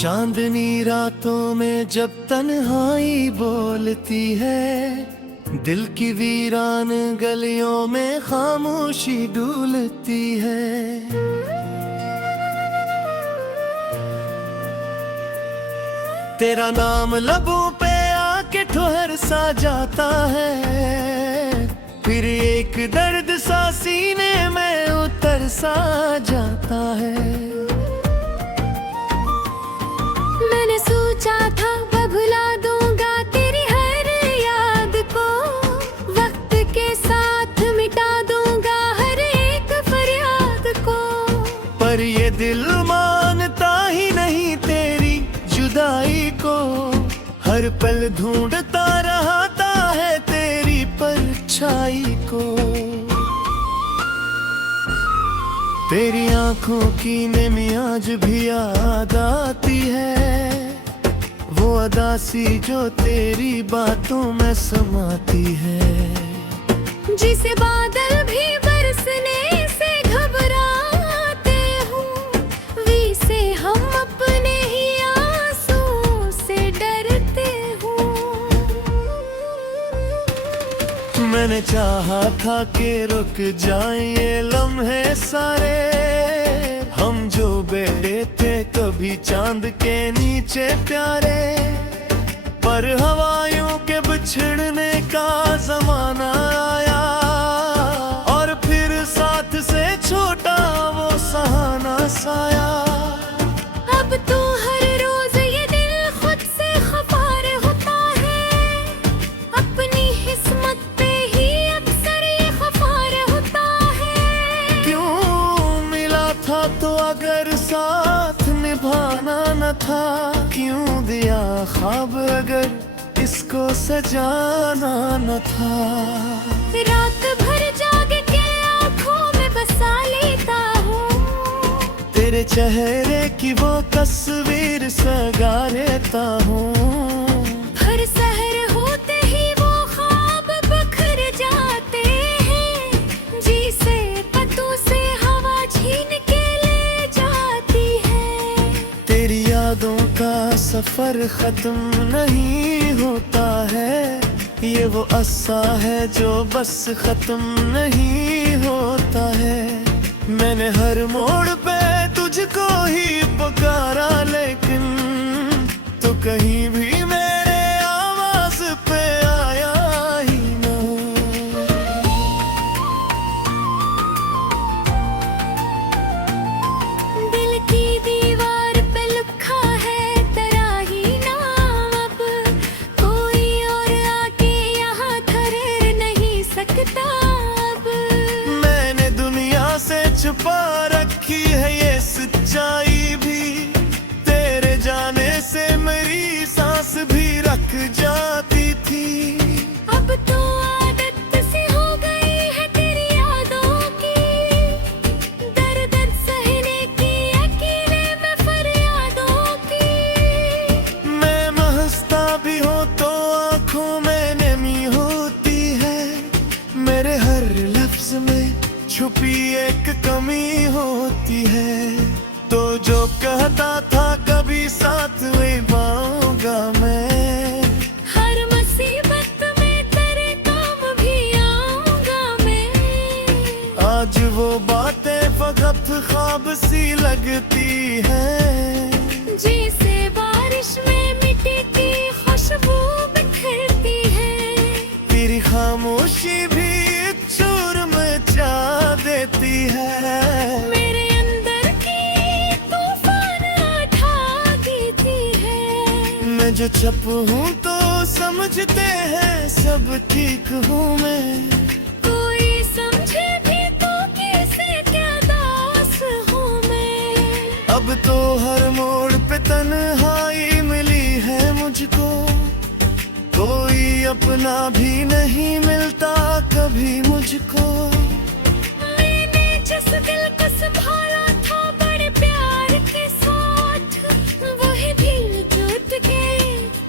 चांदनी रातों में जब तन्हाई बोलती है, दिल की वीरान गलियों में खामोशी डूलती है। तेरा नाम लबों पे आके ठोहर सा जाता है, फिर एक दर्द सा सीने में उतर सा जाता है। मैंने सोचा था मैं भुला दूंगा तेरी हर याद को, वक्त के साथ मिटा दूंगा हर एक फरियाद को। पर ये दिल मानता ही नहीं तेरी जुदाई को, हर पल ढूंढता रहता है तेरी परछाई को। तेरी आंखों की नमी आज भी याद आती है, वो अदासी जो तेरी बातों में समाती है। जिसे बादल भी बरसने से घबराते हो, वैसे हम अपने ही आंसू से डरते हो। मैंने चाहा था कि रुक जाएं ये लम्हे सारे, हम जो बैठे थे कभी चांद के नीचे प्यारे। पर हवाओं के बिछड़ने का जमाना आया, और फिर साथ से छोटा वो सहाना साया। अब तो हर रोज ये दिल खुद से खफार होता है, अपनी किस्मत पे ही अक्सर ये खफार होता है। क्यों मिला था तो अगर साथ निभाना न था, क्यों दिया ख्वाब अगर इसको सजाना न था। रात भर जाग के आँखों में बसा लेता हूँ, तेरे चेहरे की वो तस्वीर सजा लेता हूँ। हर सहर होते ही वो ख्वाब बिखर जाते हैं, जिसे पतों से हवा छीन के ले जाती है। तेरी यादों का सफर खत्म नहीं होता है, ये वो अरसा है जो बस खत्म नहीं होता है। मैंने हर मोड़ पे तुझको ही पुकारा, लेकिन तो कहीं भी मेरे आवाज पे आया ही ना। दिल की दीवार पे लिखा है तेरा ही नाम, अब कोई और आके यहाँ ठहर नहीं सकता। अब मैंने दुनिया से छुपा रखी है ये सच्चाई भी, तेरे जाने से मेरी सांस भी रख जाती थी। अब तो आदत सी हो गई है तेरी यादों की, दर्द सहने की अकेले में फरियादों की। मैं महसता भी हो तो आंखों में नमी होती है, मेरे हर लफ्ज में छुपी एक कमी होती है। तो जो कहता था कभी साथ निभाऊंगा मैं, हर मुसीबत में तेरे काम भी आऊंगा मैं। आज वो बातें फकत ख्वाब सी लगती है, जैसे बारिश में मिट्टी की खुशबू बिखरती है। तेरी खामोशी भी चूर मचा देती है। मेरे अंदर की तूफान उठा देती है। मैं जो चुप हूँ तो समझते हैं सब ठीक हूँ मैं, कोई समझे भी तो कैसे क्या दास हूँ मैं। अब तो हर मोड़ पे तन्हाई मिली है मुझको, कोई अपना भी नहीं मिलता कभी मुझको। मैंने जिस दिल को संभाला था बड़े प्यार के साथ, वही दिल टूट के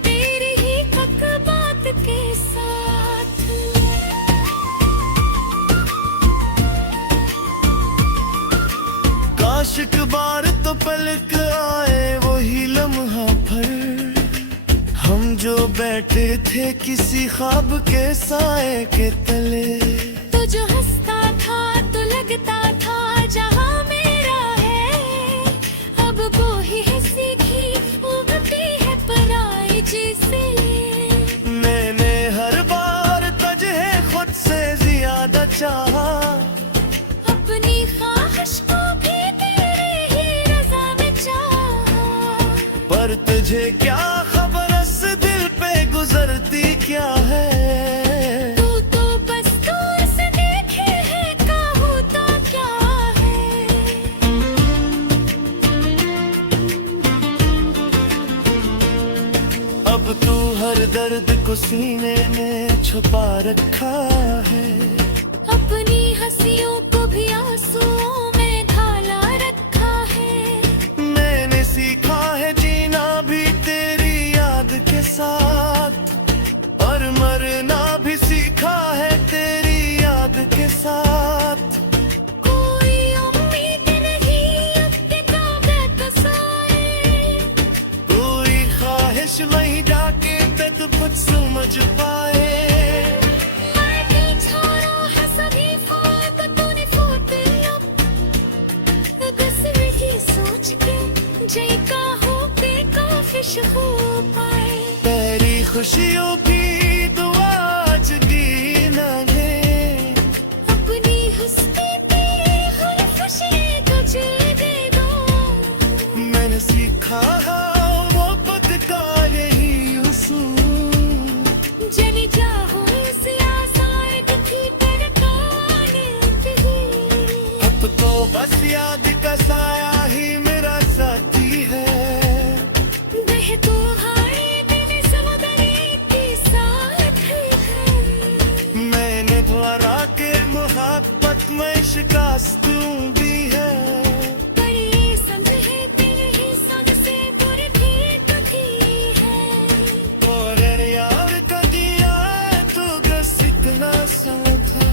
तेरी ही हक बात के साथ। काश एक बार तो पलक आए वही लम्हा जो बैठे थे किसी ख्वाब के साए के तले। तो जो हंसता था तो लगता था जहाँ मेरा है, अब वो ही है सीखी उगती है पराई जिसे। मैंने हर बार तुझे खुद से ज्यादा चाहा, अपनी ख्वाहिश को भी तेरी ही रज़ा में चाहा। पर तुझे क्या खबर इस दिल पे गुजरती क्या है। तू तो बस दूर से देखे है का होता क्या है। अब तू हर दर्द को सीने में छुपा रखा है, अपनी हंसियों को भी आंसुओं में ढाला रखा है। मैंने सीखा है जीना भी तेरी याद के साथ, और मरना भी सीखा है तेरी याद के साथ। कोई उम्मीद नहीं अब के काबे तो सोए, कोई ख्वाहिश नहीं जाके तक कुछ समझ पाए। मैं भी छोड़ा है सभी ख्वाब तूने फूटे अब, बस वही सोच के जय का हो बेकाफिश हो पाए। तेरी खुशियों की दुआ आज दी मैंने, अपनी हंसती तेरी हर खुशी तुझे दे दो। मैंने सीखा है मोहब्बत का यही उसूल। जनी चाहो इसे आसान थी पर काने भी। अब तो बस याद का साया ही मेरा साथी है। देह तो हारे दिन समुद्री के साथ है। मैंने द्वारा के मोहब्बत में शिकस्त दी है, पर ये समझे तेरे ही संग से बुरी भी तो थी है। और यार का दिया है तो बस इतना सा था,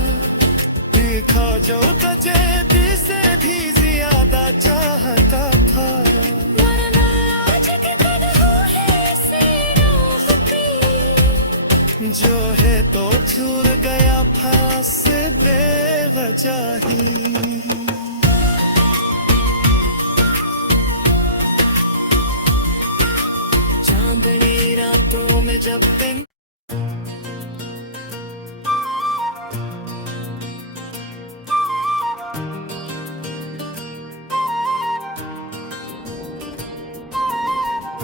देखा जो तुझे दिल से भी ज्यादा चाहता था। मरना आज के दिन हो है से रूह की। जो है तो छूट गया फांस से बेवजह ही। चांदनी रातों में जब दिन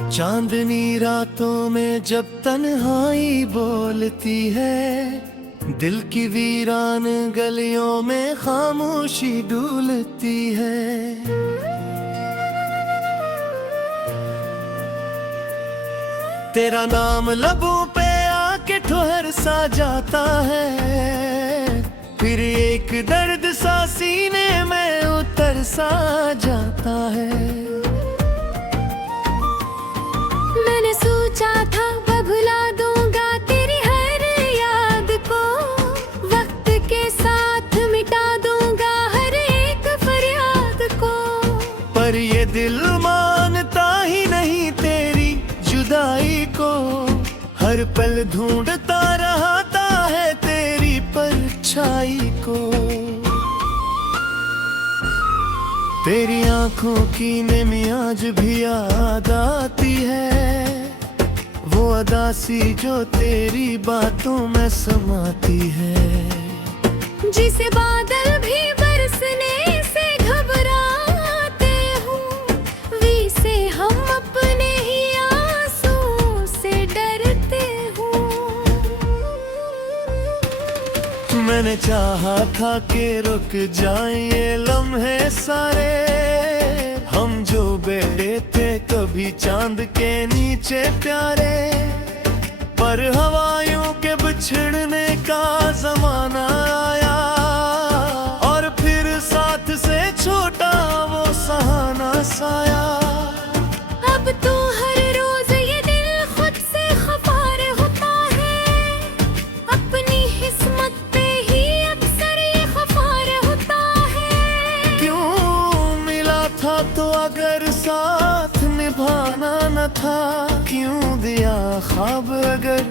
चांदनी रातों में जब तन्हाई बोलती है, दिल की वीरान गलियों में खामोशी डूलती है। तेरा नाम लबों पे आके ठोहर सा जाता है, फिर एक दर्द सा सीने में उतर सा जाता है। मैंने सोचा था मैं भुला दूंगा तेरी हर याद को, वक्त के साथ मिटा दूंगा हर एक फरियाद को। पर ये दिल मानता ही नहीं तेरी जुदाई को, हर पल ढूंढता रहता है तेरी परछाई को। तेरी आंखों की नमी आज भी याद आती है, वो अदासी जो तेरी बातों में समाती है। जिसे बादल भी बरसने से घबराते हूँ, वी से हम अपने ही आंसू से डरते हूँ। मैंने चाहा था कि रुक जाएं ये लम्हे सारे, हम जो बैठे थे कभी चांद के नीचे प्यारे। पर हवाओं के बिछड़ने का जमाना आया, और फिर साथ से छोटा वो सहाना साया। अब तो हर रोज ये दिल खुद से खफार होता है, अपनी किस्मत पे ही अक्सर ये खफार होता है। क्यों मिला था तो अगर साथ निभाना न था, क्यों दिया ख्वाब अगर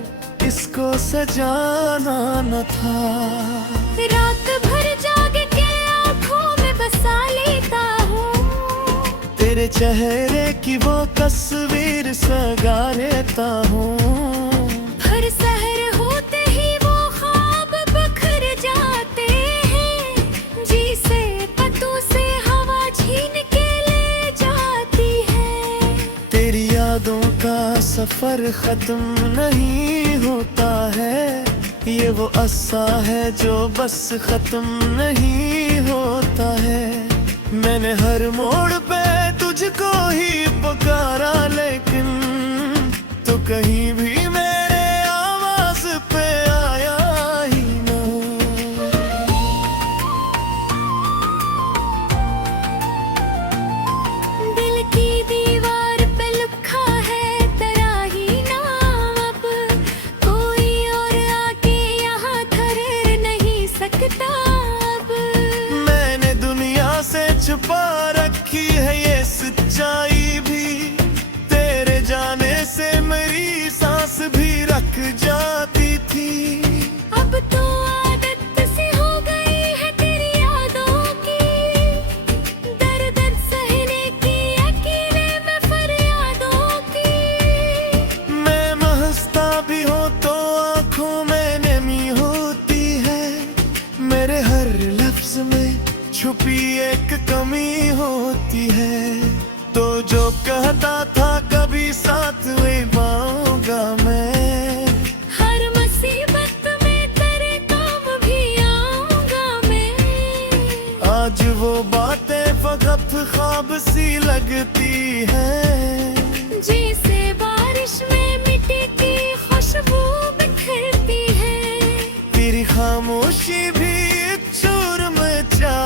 इसको सजाना न था। रात भर जाग के आँखों में बसा लेता हूँ, तेरे चेहरे की वो तस्वीर सगा लेता हूँ। हर सहर होते ही वो ख्वाब बखर जाते हैं, जी से पतों से हवा छीन के ले जाती है। तेरी यादों का सफर खत्म नहीं होता है, ये वो अरसा है जो बस खत्म नहीं होता है। मैंने हर मोड़ पे तुझको ही पुकारा, लेकिन तू कहीं भी मेरे आवाज पे आया ही ना। दिल की दीवार पे लिखा है तेरा ही नाम, अब कोई और आके यहाँ ठहर नहीं सकता। अब मैंने दुनिया से छुपा रखी है ये सच्चाई भी, तेरे जाने से मेरी सांस भी रख जाती थी। अब तो आदत सी हो गई है तेरी यादों की, दर्द सहने की अकेले में फरियादों की। मैं महसता भी हो तो आंखों में नमी होती है, मेरे हर लफ्ज में छुपी एक कमी होती है। तो जो कहता था कभी साथ निभाऊंगा मैं, हर मुसीबत में तेरे काम भी आऊंगा मैं। आज वो बातें फकत ख्वाब सी लगती है, जी से बारिश में मिट्टी की खुशबू बिखरती है। तेरी खामोशी भी एक चूर मचा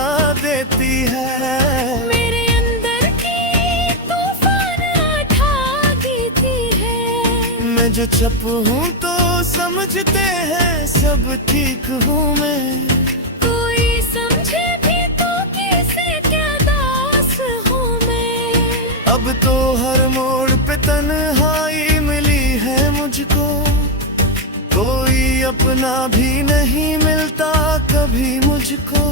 देती है। मेरे अंदर की तूफान उठा देती है। मैं जो चुप हूँ तो समझते हैं सब ठीक हूँ मैं, कोई समझे भी तो कैसे क्या दास हूँ मैं। अब तो हर मोड़ पे तन्हाई मिली है मुझको, कोई अपना भी नहीं मिलता कभी मुझको।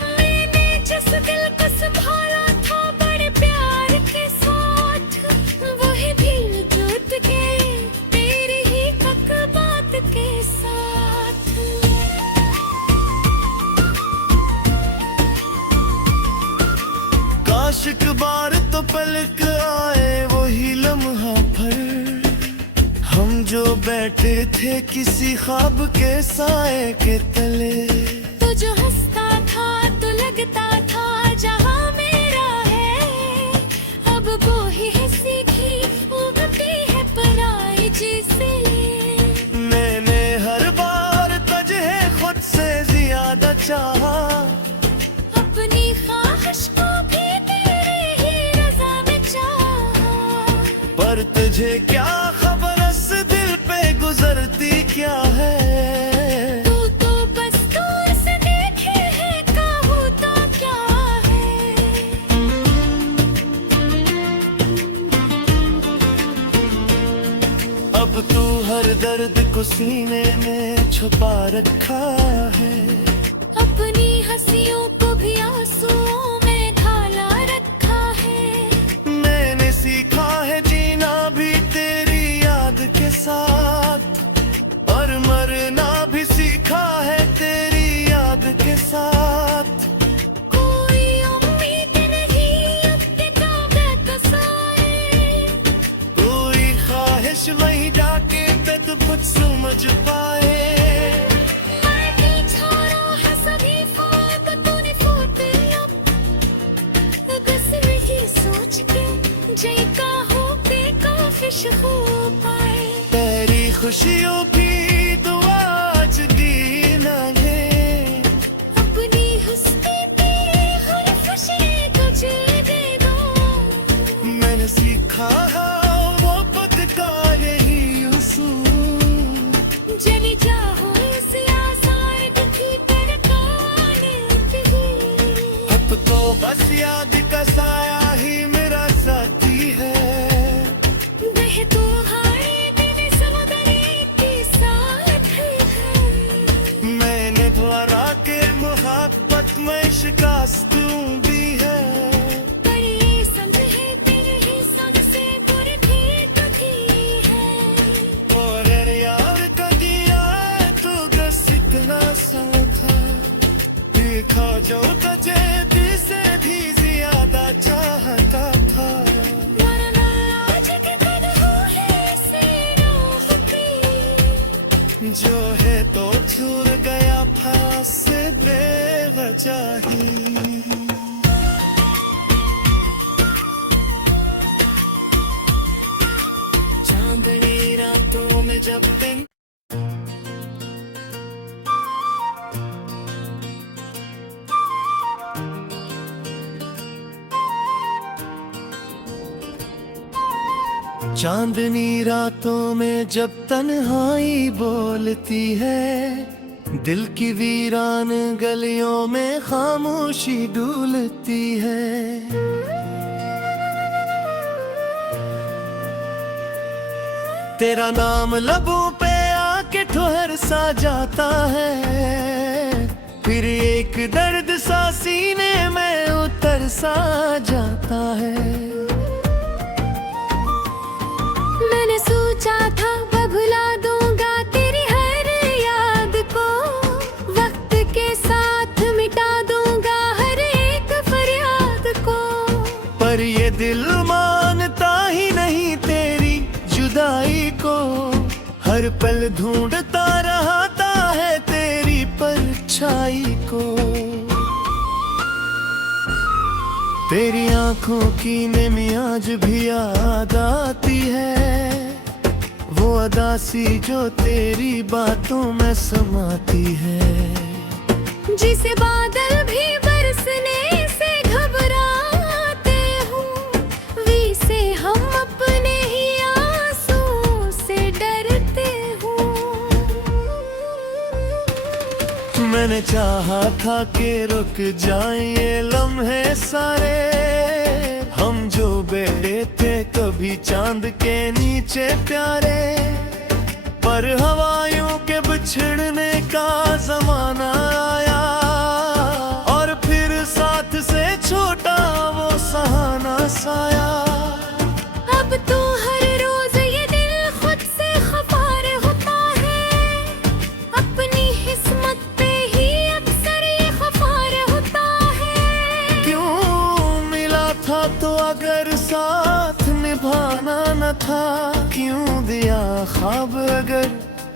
मैंने जिस दिल को संभाला था बड़े प्यार के साथ, वही दिल टूट के तेरी ही पक बात के साथ। काश एक बार तो पलक आए वही लम्हा भर, हम जो बैठे थे किसी ख्वाब के साए के तले। तू जो हंसता था तो लगता था जहाँ मेरा है, अब वो ही है सीखी उगती है पराई जिसे। मैंने हर बार तुझे खुद से ज्यादा चाहा, अपनी ख्वाहिश को भी तेरे ही रज़ा में चाहा। पर तुझे क्या खबर इस दिल पे गुजरती क्या है। तू तो बस दूर से देखे है का होता क्या है। अब तू हर दर्द को सीने में छुपा रखा है, अपनी हंसियों को भी आंसुओं में ढाला रखा है। मैंने सीखा है जीना भी तेरी याद के साथ, और मरना भी सीखा है तेरी याद के साथ। कोई उम्मीद नहीं अब के ताबे साए, कोई ख्वाहिश वहीं जाके पे तो कुछ समझ पाए। मैं भी छोड़ा है सभी ख्वाब तूने फूटे अब, बस वही सोच के जय का हो के काफिश हो पाए। तेरी खुशियों की दुआ आज दी ना ले, अपनी हंसती तेरी हर खुशी तुझे दे दो। मैंने सीखा है वो पद का यही उसूल, जली चाहो इस आसान दुखी पर काने भी। अब तो बस याद का साया ही मेरा साथी है। बह तू हारे दिन समुद्र जो तुझे दिल से भी ज्यादा चाहता था। आज के तन्हा है से राह की, जो है तो छूट गया फास बेवजह ही। चांदनी रातों में जब दिन चांदनी रातों में जब तन्हाई बोलती है, दिल की वीरान गलियों में खामोशी डूलती है। तेरा नाम लबों पे आके ठोहर सा जाता है, फिर एक दर्द सा सीने में उतर सा जाता है। मैंने सोचा था मैं भुला दूंगा तेरी हर याद को, वक्त के साथ मिटा दूंगा हर एक फरियाद को। पर ये दिल मानता ही नहीं तेरी जुदाई को, हर पल ढूंढता रहता है तेरी परछाई को। तेरी आंखों की नमी आज भी याद आती है, वो अदासी जो तेरी बातों में समाती है। जिसे बादल भी बरसने से घबराते हूँ, वी से हम अपने ही आंसू से डरते हूँ। मैंने चाहा था कि रुक जाएं ये लम्हे सारे, हम जो बैठे थे कभी चांद के नीचे प्यारे। पर हवाओं के बिछड़ने का जमाना आया, और फिर साथ से छोटा वो सहाना साया। अब तो हर रोज ये दिल खुद से खफार होता है, अपनी किस्मत पे ही अक्सर ये खफार होता है। क्यों मिला था तो अगर साथ निभाना न था, क्यों दिया ख्वाब अगर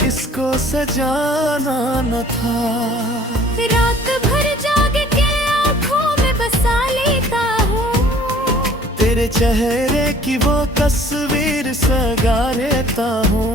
इसको सजाना न था। रात भर जाग के आँखों में बसा लेता हूँ, तेरे चेहरे की वो तस्वीर सगा लेता हूँ।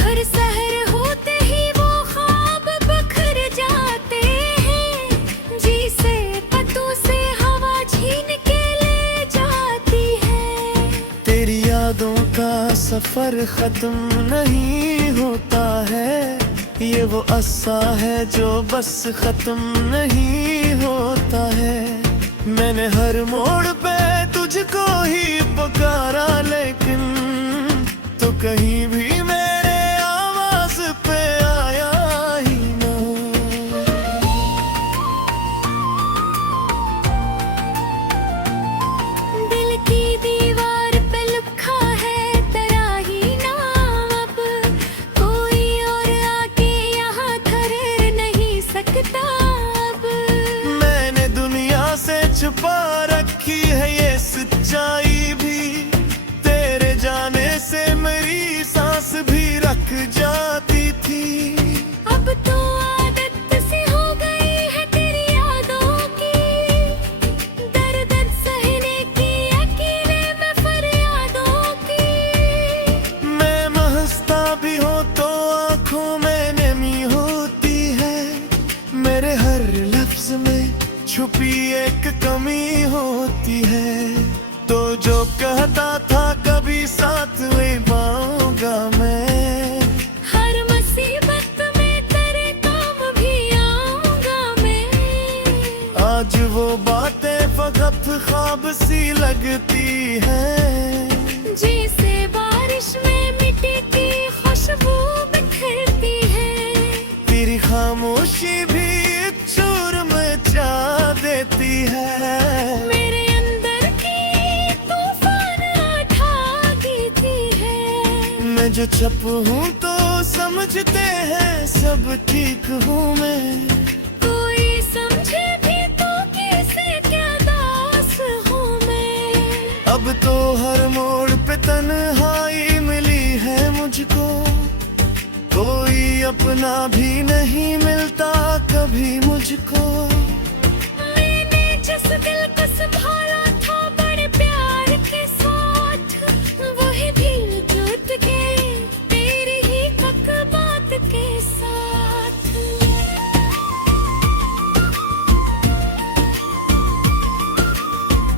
हर सहर होते ही वो ख्वाब बखर जाते हैं, जिसे पतों से हवा छीन के ले जाती है। तेरी यादों का सफर खत्म नहीं होता है, ये वो अरसा है जो बस खत्म नहीं होता है। मैंने हर मोड़ पे तुझको ही पुकारा, लेकिन तो कहीं भी मेरे आवाज पे आया ही ना। दिल की दीवार पे लिखा है तेरा ही नाम, अब कोई और आके यहाँ ठहर नहीं सकता। अब मैंने दुनिया से छुपा रखी है ये सच्चाई भी, तेरे जाने से मेरी सांस भी रख जाती थी। अब तो आदत सी हो गई है तेरी यादों की, दर्द सहने की अकेले में फरियादों की। मैं महसता भी हो तो आंखों में नमी होती है, मेरे हर लफ्ज में छुपी एक कमी होती है। तो जो कहता था कभी साथ निभाऊंगा मैं, हर मुसीबत में तेरे काम भी आऊंगा मैं। आज वो बातें फकत ख्वाब सी लगती है, जैसे बारिश में मिट्टी की खुशबू बिखरती है। तेरी खामोशी भी चूर मचा देती है। मेरे अंदर की तूफान उठा देती है। मैं जो चुप हूँ तो समझते हैं सब ठीक हूँ मैं। कोई समझ मुझे भी तो कैसे क्या दास हूँ मैं। अब तो हर मोड़ पे तन्हाई मिली है मुझको, कोई अपना भी नहीं मिलता कभी मुझको। मैंने जिस दिल को संभाला था बड़े प्यार के साथ, वही दिल टूट के तेरी ही पक बात के साथ।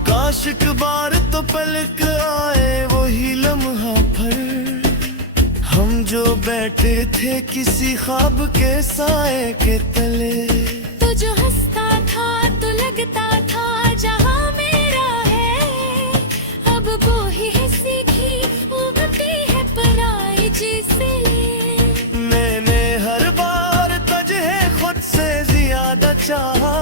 काश एक बार तो पलक आए वही लम्हा भर, हम जो बैठे थे किसी ख्वाब के साए के तले। तो जो हंसता था तो लगता था जहाँ मेरा है, अब वो ही है सीधी उगती है पराई जिसे। मैंने हर बार तुझे खुद से ज्यादा चाहा,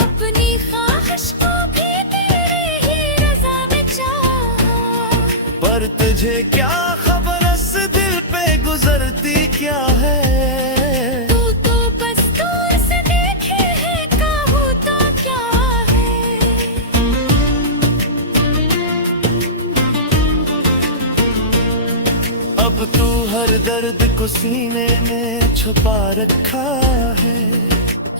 अपनी ख्वाहिश को भी तेरे ही रज़ा में चाहा। पर तुझे क्या खबर इस दिल पे गुजरती क्या है। तू तो बस दूर से देखे है का होता क्या है। अब तू हर दर्द को सीने में छुपा रखा है,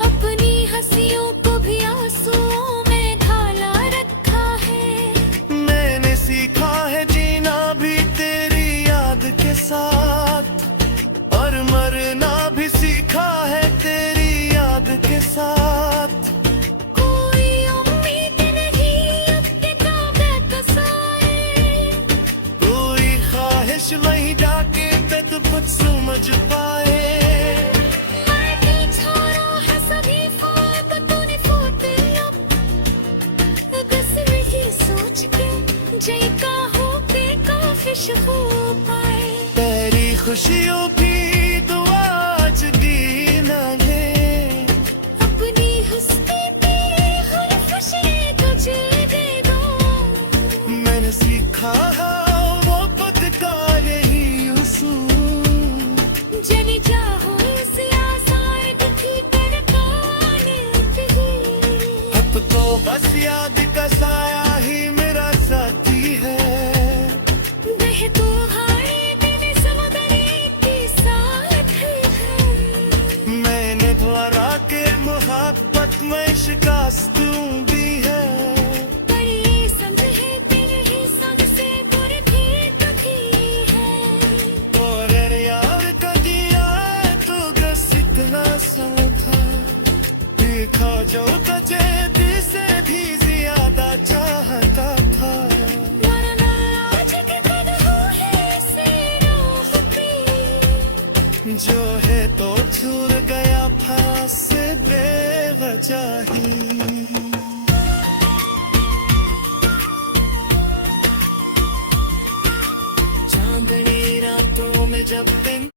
अपनी हंसियों को भी आंसुओं में ढाला रखा है। मैंने सीखा है जीना भी तेरी याद के साथ, और मरना भी सीखा है तेरी याद के साथ। कोई उम्मीद नहीं अब के ताबे कसाए, कोई ख्वाहिश नहीं जाके पे तू कुछ समझ पाए। मैं दिल छोड़ा है सभी ख्वाब तूने फूटे अब, बस वही सोच के जय का हो के काफिश हो पाए। तेरी खुशियों की दुआ आज दी ना ले, अपनी हंसती तेरी हर खुशी तुझे दे दो। मैंने सीखा है वो खुद का यही उसूल। जली चाहो इसे आसाद थी तड़पाने भी। अब तो बस याद का साया ही मेरा साथी है, बह तो हारे दिन समुद्री के साथ है। मैंने द्वारा के मोहब्बत में शिकस्त दी है। पर ये समझे तेरे ही संग से बुरी भी तो थी है। और यार का दिया तो बस इतना सा था, देखा जो तुझे दिल से भी ज्यादा चाहता था। मरना आज के कदमों है से रूह की। जो है तो छूट गया फांस से बेवजह ही। चांदनी रातों में जब दिन